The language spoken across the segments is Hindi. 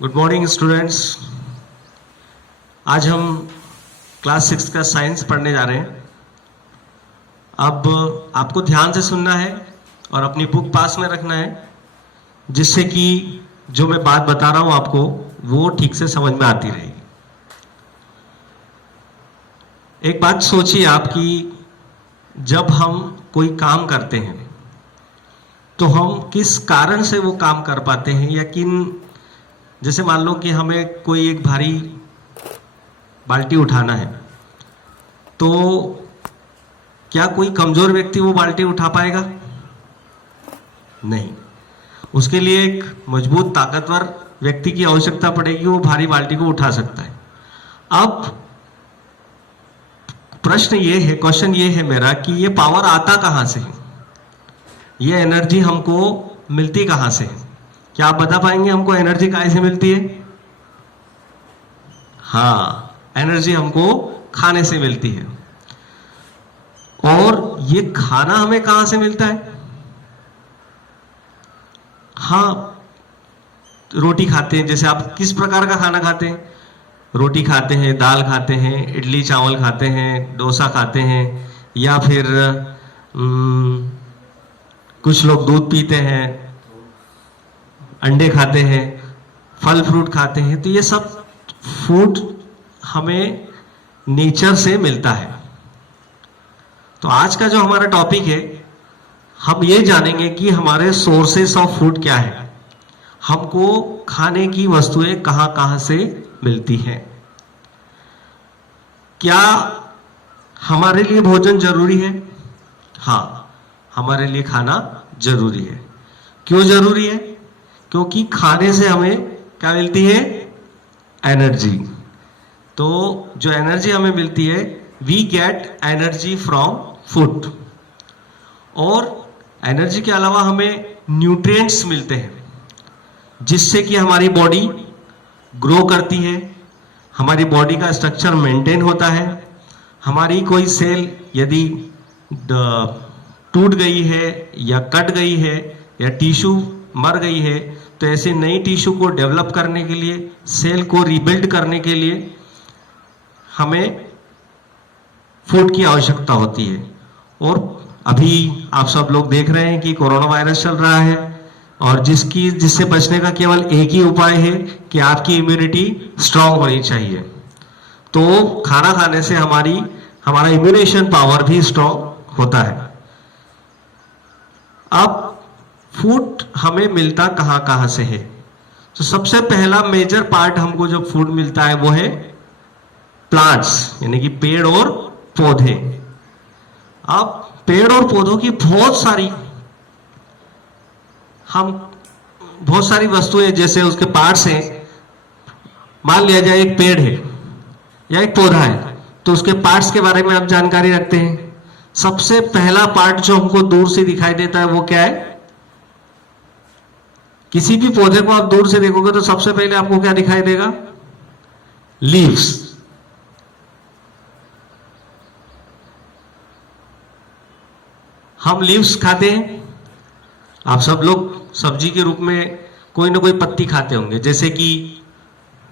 Good morning students. आज हम क्लास 6 का साइंस पढ़ने जा रहे हैं। अब आपको ध्यान से सुनना है और अपनी बुक पास में रखना है, जिससे कि जो मैं बात बता रहा हूं आपको वो ठीक से समझ में आती रहेगी। एक बात सोचिए आप कि जब हम कोई काम करते हैं तो हम किस कारण से वो काम कर पाते हैं, या किन, जैसे मान लो कि हमें कोई एक भारी बाल्टी उठाना है, तो क्या कोई कमजोर व्यक्ति वो बाल्टी उठा पाएगा? नहीं, उसके लिए एक मजबूत ताकतवर व्यक्ति की आवश्यकता पड़ेगी, वो भारी बाल्टी को उठा सकता है। अब प्रश्न ये है, क्वेश्चन ये है मेरा कि ये पावर आता कहां से है, ये एनर्जी हमको मिलती कहां से है? क्या आप बता पाएंगे हमको एनर्जी कहां से मिलती है? हाँ, एनर्जी हमको खाने से मिलती है। और ये खाना हमें कहां से मिलता है? हाँ, रोटी खाते हैं। जैसे आप किस प्रकार का खाना खाते हैं? रोटी खाते हैं, दाल खाते हैं, इडली चावल खाते हैं, डोसा खाते हैं, या फिर कुछ लोग दूध पीते हैं, अंडे खाते हैं, फल फ्रूट खाते हैं। तो ये सब फूड हमें नेचर से मिलता है। तो आज का जो हमारा टॉपिक है, हम ये जानेंगे कि हमारे सोर्सेस ऑफ फूड क्या है, हमको खाने की वस्तुएं कहां कहां से मिलती हैं। क्या हमारे लिए भोजन जरूरी है? हाँ, हमारे लिए खाना जरूरी है। क्यों जरूरी है? क्योंकि खाने से हमें क्या मिलती है? एनर्जी। तो जो एनर्जी हमें मिलती है, we get energy from food. और एनर्जी के अलावा हमें न्यूट्रिएंट्स मिलते हैं, जिससे कि हमारी बॉडी ग्रो करती है, हमारी बॉडी का स्ट्रक्चर मेंटेन होता है। हमारी कोई सेल यदि टूट गई है या कट गई है या टिश्यू मर गई है, तो ऐसे नई टिश्यू को डेवलप करने के लिए, सेल को रिबिल्ड करने के लिए हमें फूड की आवश्यकता होती है। और अभी आप सब लोग देख रहे हैं कि कोरोना वायरस चल रहा है, और जिससे बचने का केवल एक ही उपाय है कि आपकी इम्यूनिटी स्ट्रांग होनी चाहिए। तो खाना खाने से हमारा इम्यूनेशन पावर भी स्ट्रांग होता है। अब फूड हमें मिलता कहां कहां से है? तो सबसे पहला मेजर पार्ट हमको जो फूड मिलता है वो है प्लांट्स, यानी कि पेड़ और पौधे। अब पेड़ और पौधों की बहुत सारी वस्तुएं, जैसे उसके पार्ट्स हैं। मान लिया जाए एक पेड़ है या एक पौधा है, तो उसके पार्ट्स के बारे में आप जानकारी रखते हैं। सबसे पहला पार्ट जो हमको दूर से दिखाई देता है वो क्या है? किसी भी पौधे को आप दूर से देखोगे तो सबसे पहले आपको क्या दिखाई देगा? लीव्स। हम लीव्स खाते हैं। आप सब लोग सब्जी के रूप में कोई ना कोई पत्ती खाते होंगे, जैसे कि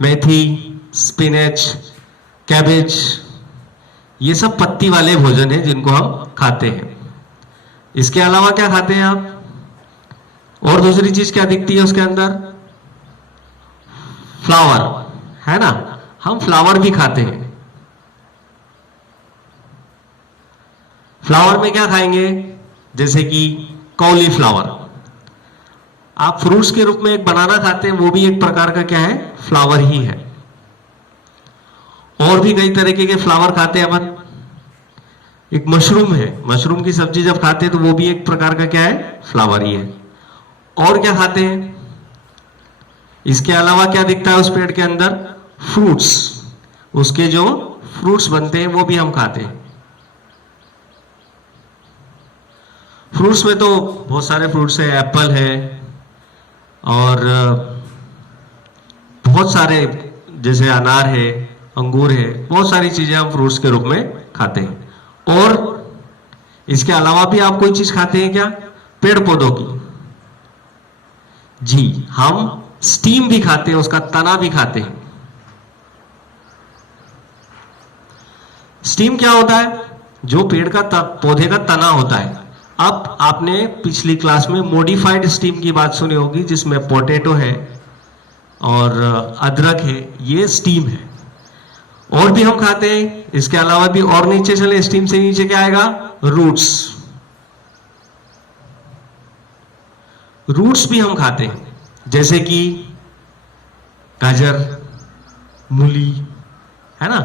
मेथी, स्पिनच, कैबेज। ये सब पत्ती वाले भोजन है जिनको हम खाते हैं। इसके अलावा क्या खाते हैं आप? और दूसरी चीज क्या दिखती है उसके अंदर? फ्लावर, है ना? हम फ्लावर भी खाते हैं। फ्लावर में क्या खाएंगे? जैसे कि कॉलीफ्लावर। आप फ्रूट्स के रूप में एक बनाना खाते हैं, वो भी एक प्रकार का क्या है? फ्लावर ही है। और भी कई तरीके के फ्लावर खाते हैं अपन। एक मशरूम है, मशरूम की सब्जी जब खाते हैं तो वो भी एक प्रकार का क्या है? फ्लावर ही है। और क्या खाते हैं? इसके अलावा क्या दिखता है उस पेड़ के अंदर? फ्रूट्स। उसके जो फ्रूट्स बनते हैं वो भी हम खाते हैं। फ्रूट्स में तो बहुत सारे फ्रूट्स है, एप्पल है और बहुत सारे, जैसे अनार है, अंगूर है, बहुत सारी चीजें हम फ्रूट्स के रूप में खाते हैं। और इसके अलावा भी आप कोई चीज खाते हैं क्या? पेड़ पौधों की। जी, हम स्टीम भी खाते हैं, उसका तना भी खाते हैं। स्टीम क्या होता है? जो पेड़ का पौधे का तना होता है। अब आपने पिछली क्लास में मॉडिफाइड स्टीम की बात सुनी होगी, जिसमें पोटैटो है और अदरक है, ये स्टीम है। और भी हम खाते हैं, इसके अलावा भी। और नीचे चले, स्टीम से नीचे क्या आएगा? रूट्स। रूट्स भी हम खाते हैं, जैसे कि गाजर, मूली, है ना,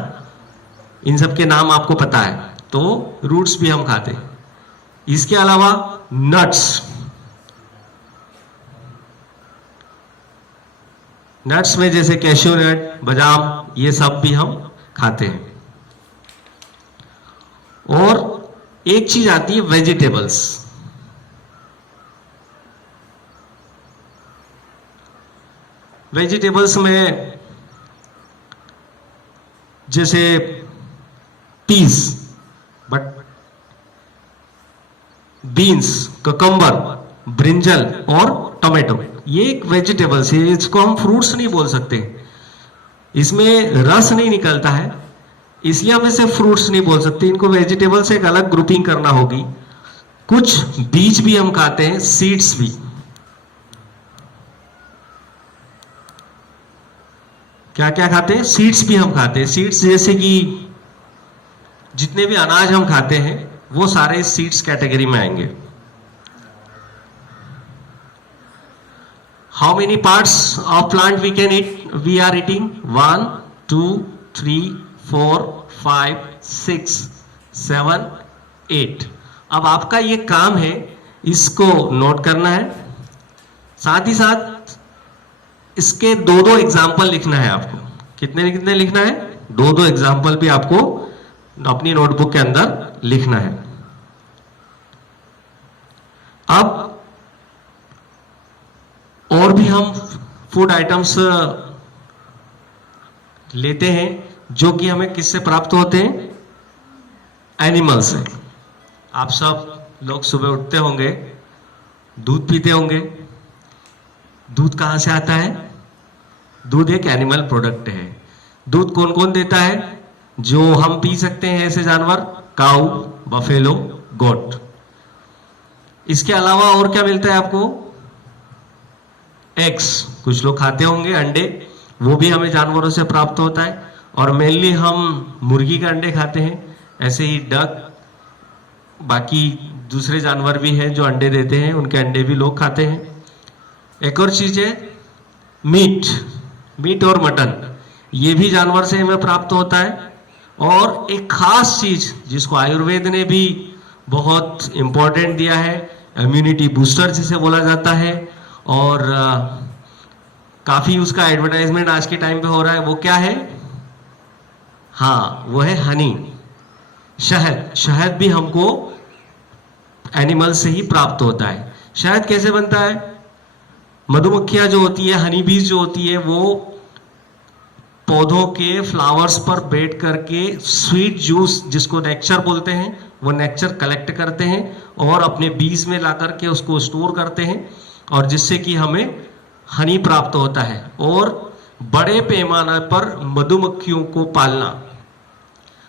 इन सब के नाम आपको पता है, तो रूट्स भी हम खाते हैं। इसके अलावा नट्स, नट्स में जैसे कैश्यू नट, बादाम, ये सब भी हम खाते हैं। और एक चीज आती है वेजिटेबल्स। वेजिटेबल्स में जैसे peas, but beans, cucumber, brinjal और टोमेटो, ये एक वेजिटेबल्स है। इसको हम फ्रूट्स नहीं बोल सकते, इसमें रस नहीं निकलता है, इसलिए हम इसे फ्रूट्स नहीं बोल सकते। इनको वेजिटेबल से एक अलग ग्रुपिंग करना होगी। कुछ बीज भी हम खाते हैं, सीड्स भी। क्या क्या खाते हैं? सीड्स भी हम खाते हैं। सीड्स जैसे कि जितने भी अनाज हम खाते हैं वो सारे सीड्स कैटेगरी में आएंगे। How many parts of plant we can eat, we are eating? 1 2 3 4 5 6 7 8। अब आपका ये काम है, इसको नोट करना है। साथ ही साथ इसके दो दो एग्जाम्पल लिखना है आपको। कितने कितने लिखना है? दो दो एग्जाम्पल भी आपको अपनी नोटबुक के अंदर लिखना है। अब और भी हम फूड आइटम्स लेते हैं जो कि हमें किससे प्राप्त होते हैं? एनिमल से। आप सब लोग सुबह उठते होंगे, दूध पीते होंगे। दूध कहां से आता है? दूध एक एनिमल प्रोडक्ट है। दूध कौन कौन देता है जो हम पी सकते हैं ऐसे जानवर? काऊ, बफेलो, गोट। इसके अलावा और क्या मिलता है आपको? एग्स, कुछ लोग खाते होंगे, अंडे, वो भी हमें जानवरों से प्राप्त होता है। और मेनली हम मुर्गी के अंडे खाते हैं। ऐसे ही डक, बाकी दूसरे जानवर भी हैं जो अंडे देते हैं, उनके अंडे भी लोग खाते हैं। एक और चीज है मीट, मीट और मटन, ये भी जानवर से हमें प्राप्त होता है। और एक खास चीज जिसको आयुर्वेद ने भी बहुत इंपॉर्टेंट दिया है, इम्यूनिटी बूस्टर जिसे बोला जाता है, और काफी उसका एडवर्टाइजमेंट आज के टाइम पे हो रहा है, वो क्या है? हाँ, वो है हनी, शहद। शहद भी हमको एनिमल से ही प्राप्त होता है। शहद कैसे बनता है? मधुमक्खियां जो होती है, हनी बीज जो होती है, वो पौधों के फ्लावर्स पर बैठ करके स्वीट जूस, जिसको नेक्चर बोलते हैं, वो नेक्चर कलेक्ट करते हैं और अपने बीज में ला करके उसको स्टोर करते हैं, और जिससे कि हमें हनी प्राप्त होता है। और बड़े पैमाने पर मधुमक्खियों को पालना,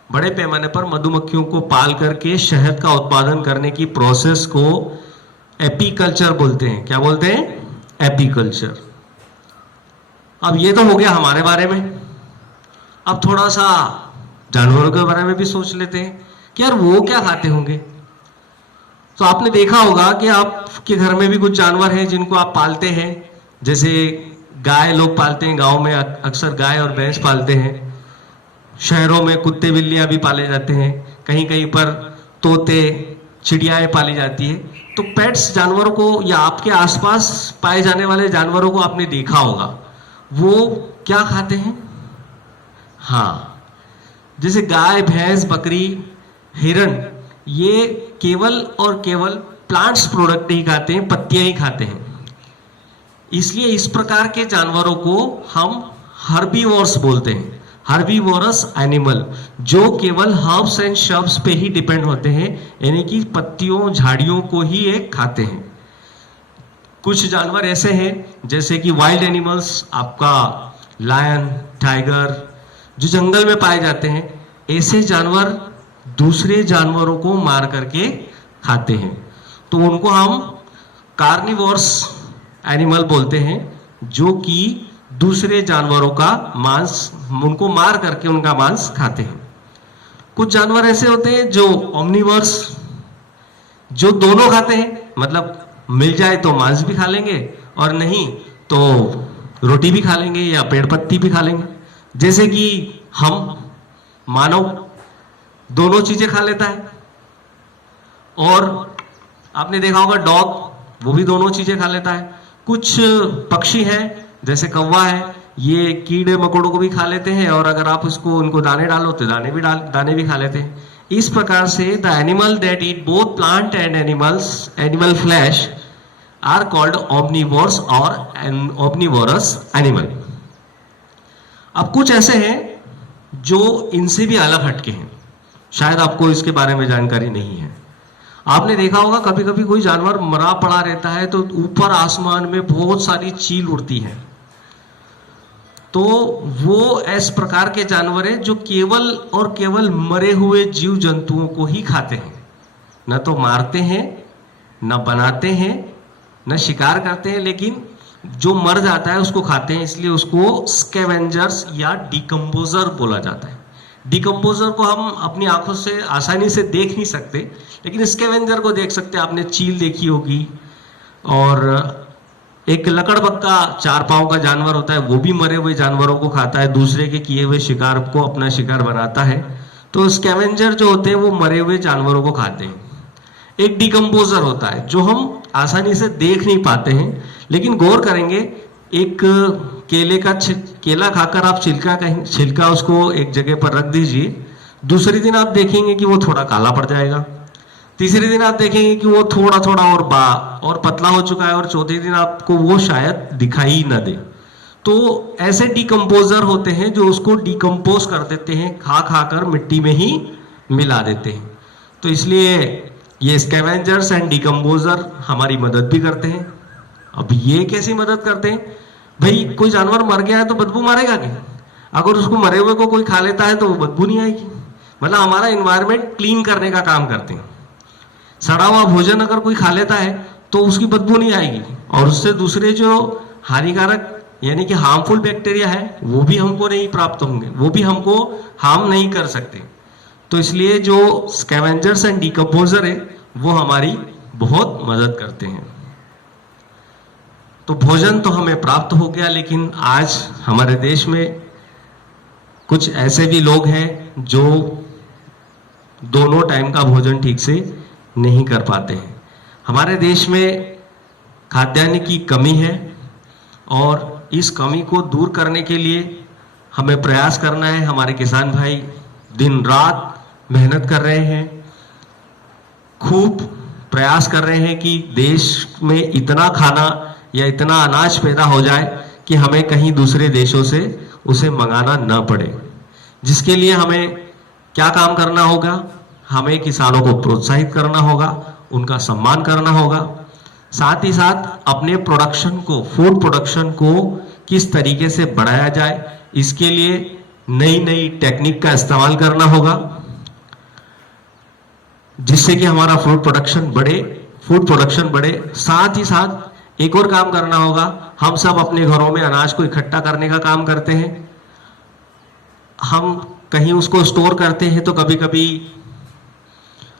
बड़े पैमाने पर मधुमक्खियों को पाल करके शहद का उत्पादन करने की प्रोसेस को एपीकल्चर बोलते हैं। क्या बोलते हैं? एपीकल्चर। अब ये तो हो गया हमारे बारे में। अब थोड़ा सा जानवरों के बारे में भी सोच लेते हैं कि यार वो क्या खाते होंगे। तो आपने देखा होगा कि आपके घर में भी कुछ जानवर हैं जिनको आप पालते हैं। जैसे गाय लोग पालते हैं, गांव में अक्सर गाय और भैंस पालते हैं। शहरों में कुत्ते बिल्लियां भी पाले जाते हैं, कहीं कहीं पर तोते, चिड़ियाएं पाली जाती है। तो पेट्स जानवरों को, या आपके आसपास पाए जाने वाले जानवरों को आपने देखा होगा, वो क्या खाते हैं? हाँ, जैसे गाय, भैंस, बकरी, हिरण, ये केवल और केवल प्लांट्स प्रोडक्ट ही खाते हैं, पत्तियां ही खाते हैं। इसलिए इस प्रकार के जानवरों को हम हर्बीवोर्स बोलते हैं, हर्बीवोरस एनिमल, जो केवल हर्ब्स एंड श्रब्स पे ही डिपेंड होते हैं, यानी कि पत्तियों, झाड़ियों को ही एक खाते हैं। कुछ जानवर ऐसे हैं जैसे कि वाइल्ड एनिमल्स, आपका लायन, टाइगर, जो जंगल में पाए जाते हैं, ऐसे जानवर दूसरे जानवरों को मार करके खाते हैं, तो उनको हम कार्निवोरस एनिमल बोलते हैं, जो कि दूसरे जानवरों का मांस, उनको मार करके उनका मांस खाते हैं। कुछ जानवर ऐसे होते हैं जो ओमनिवर्स, जो दोनों खाते हैं, मतलब मिल जाए तो मांस भी खा लेंगे और नहीं तो रोटी भी खा लेंगे या पेड़ पत्ती भी खा लेंगे। जैसे कि हम मानव दोनों चीजें खा लेता है, और आपने देखा होगा डॉग, वो भी दोनों चीजें खा लेता है। कुछ पक्षी हैं जैसे कौवा है, ये कीड़े मकोड़ों को भी खा लेते हैं, और अगर आप उसको उनको दाने डालो तो दाने भी खा लेते हैं। इस प्रकार से the animal that eat both plant and animal flesh are called omnivores और ओमनिवोरस एनिमल। अब कुछ ऐसे हैं जो इनसे भी अलग हटके हैं, शायद आपको इसके बारे में जानकारी नहीं है। आपने देखा होगा कभी कभी कोई जानवर मरा पड़ा रहता है तो ऊपर आसमान में बहुत सारी चील उड़ती है, तो वो इस प्रकार के जानवर हैं जो केवल और केवल मरे हुए जीव जंतुओं को ही खाते हैं, न तो मारते हैं, न बनाते हैं, न शिकार करते हैं, लेकिन जो मर जाता है उसको खाते हैं, इसलिए उसको स्कैवेंजर्स या डिकम्पोजर बोला जाता है। डिकम्पोजर को हम अपनी आंखों से आसानी से देख नहीं सकते, लेकिन स्कैवेंजर को देख सकते हैं। आपने चील देखी होगी, और एक लकड़बग्गा 4 पांव का जानवर होता है, वो भी मरे हुए जानवरों को खाता है, दूसरे के किए हुए शिकार को अपना शिकार बनाता है। तो स्कैवेंजर जो होते हैं वो मरे हुए जानवरों को खाते हैं। एक डिकम्पोजर होता है जो हम आसानी से देख नहीं पाते हैं, लेकिन गौर करेंगे, एक केला खाकर आप छिलका उसको एक जगह पर रख दीजिए, दूसरे दिन आप देखेंगे कि वो थोड़ा काला पड़ जाएगा, तीसरे दिन आप देखेंगे कि वो थोड़ा थोड़ा और पतला हो चुका है, और चौथे दिन आपको वो शायद दिखाई न दे। तो ऐसे डिकम्पोजर होते हैं जो उसको डिकम्पोज कर देते हैं, खा खा कर मिट्टी में ही मिला देते हैं। तो इसलिए ये स्कैवेंजर्स एंड डिकम्पोजर हमारी मदद भी करते हैं। अब ये कैसी मदद करते हैं? भाई कोई जानवर मर गया है तो बदबू मारेगा क्या? अगर उसको मरे हुए को कोई खा लेता है तो वो बदबू नहीं आएगी। मतलब हमारा एनवायरनमेंट क्लीन करने का काम करते हैं। सड़ा हुआ भोजन अगर कोई खा लेता है तो उसकी बदबू नहीं आएगी, और उससे दूसरे जो हानिकारक यानी कि हार्मफुल बैक्टीरिया है वो भी हमको नहीं प्राप्त होंगे, वो भी हमको हार्म नहीं कर सकते। तो इसलिए जो स्कैवेंजर्स एंड डिकम्पोजर है वो हमारी बहुत मदद करते हैं। तो भोजन तो हमें प्राप्त हो गया, लेकिन आज हमारे देश में कुछ ऐसे भी लोग हैं जो दोनों टाइम का भोजन ठीक से नहीं कर पाते हैं। हमारे देश में खाद्यान्न की कमी है, और इस कमी को दूर करने के लिए हमें प्रयास करना है। हमारे किसान भाई दिन रात मेहनत कर रहे हैं, खूब प्रयास कर रहे हैं कि देश में इतना खाना या इतना अनाज पैदा हो जाए कि हमें कहीं दूसरे देशों से उसे मंगाना न पड़े। जिसके लिए हमें क्या काम करना होगा? हमें किसानों को प्रोत्साहित करना होगा, उनका सम्मान करना होगा, साथ ही साथ अपने प्रोडक्शन को, फूड प्रोडक्शन को किस तरीके से बढ़ाया जाए, इसके लिए नई नई टेक्निक का इस्तेमाल करना होगा, जिससे कि हमारा फूड प्रोडक्शन बढ़े। साथ ही साथ एक और काम करना होगा, हम सब अपने घरों में अनाज को इकट्ठा करने का काम करते हैं। हम कहीं उसको स्टोर करते हैं तो कभी कभी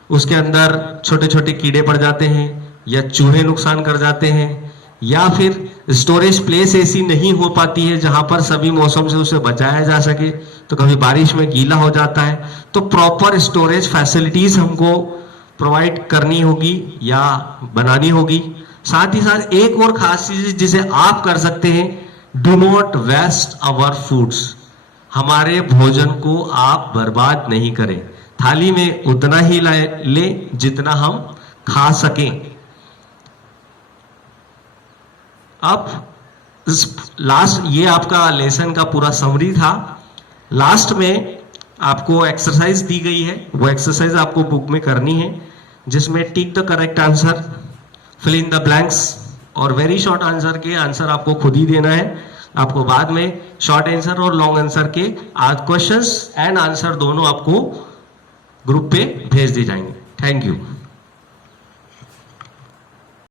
उसके अंदर छोटे छोटे कीड़े पड़ जाते हैं, या चूहे नुकसान कर जाते हैं, या फिर स्टोरेज प्लेस ऐसी नहीं हो पाती है जहां पर सभी मौसम से उसे बचाया जा सके, तो कभी बारिश में गीला हो जाता है। तो प्रॉपर स्टोरेज फैसिलिटीज हमको प्रोवाइड करनी होगी या बनानी होगी। साथ ही साथ एक और खास चीज जिसे आप कर सकते हैं, do not waste our foods. हमारे भोजन को आप बर्बाद नहीं करें, थाली में उतना ही ले जितना हम खा सकें। अब लास्ट, ये आपका लेसन का पूरा समरी था। लास्ट में आपको एक्सरसाइज दी गई है, वो एक्सरसाइज आपको बुक में करनी है, जिसमें tick the correct answer, fill in the blanks और वेरी शॉर्ट आंसर के आंसर आपको खुद ही देना है। आपको बाद में शॉर्ट आंसर और लॉन्ग आंसर के क्वेश्चंस एंड आंसर दोनों आपको ग्रुप पे भेज दिए जाएंगे। Thank you.